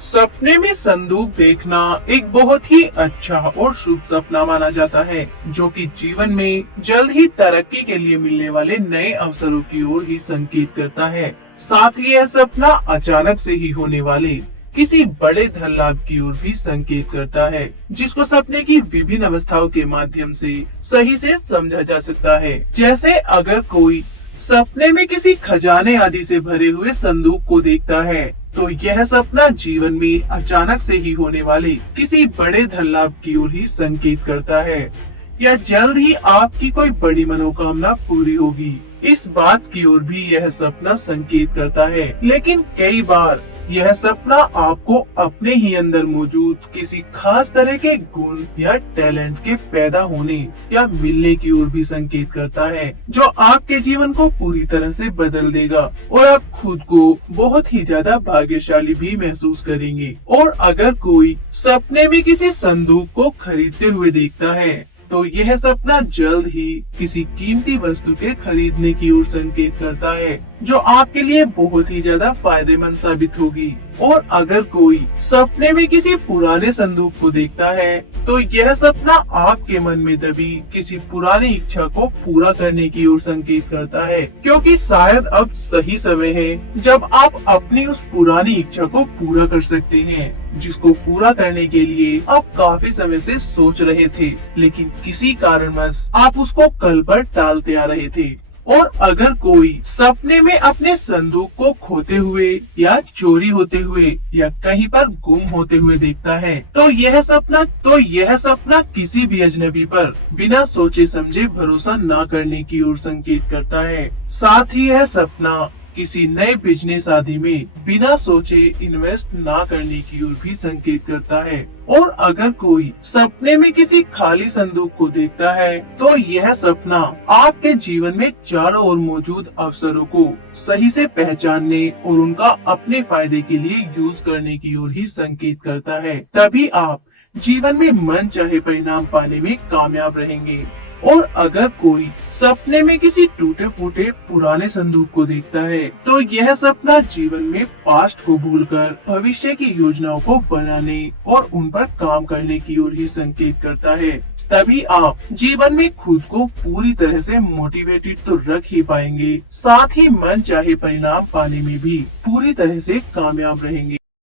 सपने में संदूक देखना एक बहुत ही अच्छा और शुभ सपना माना जाता है, जो कि जीवन में जल्द ही तरक्की के लिए मिलने वाले नए अवसरों की ओर ही संकेत करता है। साथ ही यह सपना अचानक से ही होने वाले किसी बड़े धन लाभ की ओर भी संकेत करता है, जिसको सपने की विभिन्न अवस्थाओं के माध्यम से सही से समझा जा सकता है। जैसे अगर कोई सपने में किसी खजाने आदि से भरे हुए संदूक को देखता है, तो यह सपना जीवन में अचानक से ही होने वाले किसी बड़े धन लाभ की ओर ही संकेत करता है, या जल्द ही आपकी कोई बड़ी मनोकामना पूरी होगी, इस बात की ओर भी यह सपना संकेत करता है। लेकिन कई बार यह सपना आपको अपने ही अंदर मौजूद किसी खास तरह के गुण या टैलेंट के पैदा होने या मिलने की ओर भी संकेत करता है, जो आपके जीवन को पूरी तरह से बदल देगा और आप खुद को बहुत ही ज्यादा भाग्यशाली भी महसूस करेंगे। और अगर कोई सपने में किसी संदूक को खरीदते हुए देखता है, तो यह सपना जल्द ही किसी कीमती वस्तु के खरीदने की ओर संकेत करता है, जो आपके लिए बहुत ही ज्यादा फायदेमंद साबित होगी। और अगर कोई सपने में किसी पुराने संदूक को देखता है, तो यह सपना आपके मन में दबी किसी पुरानी इच्छा को पूरा करने की ओर संकेत करता है, क्योंकि शायद अब सही समय है जब आप अपनी उस पुरानी इच्छा को पूरा कर सकते हैं, जिसको पूरा करने के लिए आप काफी समय से सोच रहे थे, लेकिन किसी कारणवश आप उसको कल पर टालते आ रहे थे। और अगर कोई सपने में अपने संदूक को खोते हुए या चोरी होते हुए या कहीं पर गुम होते हुए देखता है, तो यह सपना किसी भी अजनबी पर बिना सोचे समझे भरोसा न करने की ओर संकेत करता है। साथ ही यह सपना किसी नए बिजनेस आदि में बिना सोचे इन्वेस्ट ना करने की ओर भी संकेत करता है। और अगर कोई सपने में किसी खाली संदूक को देखता है, तो यह सपना आपके जीवन में चारों ओर मौजूद अवसरों को सही से पहचानने और उनका अपने फायदे के लिए यूज करने की ओर ही संकेत करता है। तभी आप जीवन में मन चाहे परिणाम पाने में कामयाब रहेंगे। और अगर कोई सपने में किसी टूटे फूटे पुराने संदूक को देखता है, तो यह सपना जीवन में पास्ट को भूलकर भविष्य की योजनाओं को बनाने और उन पर काम करने की ओर ही संकेत करता है। तभी आप जीवन में खुद को पूरी तरह से मोटिवेटेड तो रख ही पाएंगे, साथ ही मन चाहे परिणाम पाने में भी पूरी तरह से कामयाब रहेंगे।